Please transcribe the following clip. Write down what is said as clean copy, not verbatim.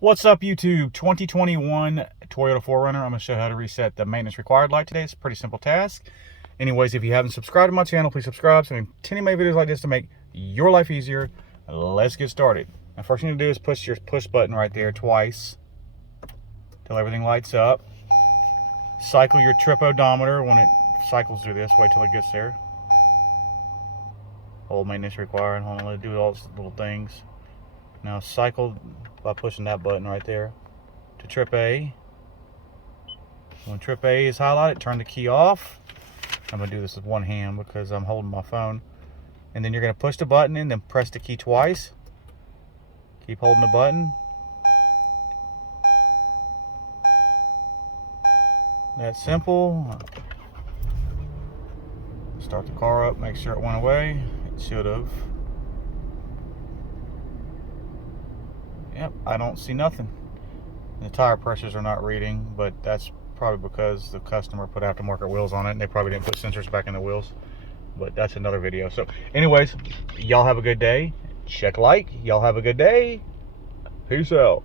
What's up, YouTube? 2021 Toyota 4Runner. I'm going to show you how to reset the maintenance required light today. It's a pretty simple task. Anyways, if you haven't subscribed to my channel, please subscribe. So I'm continuing to make videos like this to make your life easier. Let's get started. Now, first thing to do is push your push button right there twice till everything lights up. Cycle your trip odometer when it cycles through this. Wait till it gets there. Hold maintenance required. Hold on, let it do all these little things. Now cycle by pushing that button right there to trip A. When trip A is highlighted, turn the key off. I'm going to do this with one hand because I'm holding my phone. And then you're going to push the button in, then press the key twice. Keep holding the button. That's simple. Start the car up, make sure it went away. It should have. Yep, I don't see nothing. The tire pressures are not reading, but that's probably because the customer put aftermarket wheels on it and they probably didn't put sensors back in the wheels. But that's another video. So anyways, y'all have a good day. Check like. Y'all have a good day. Peace out.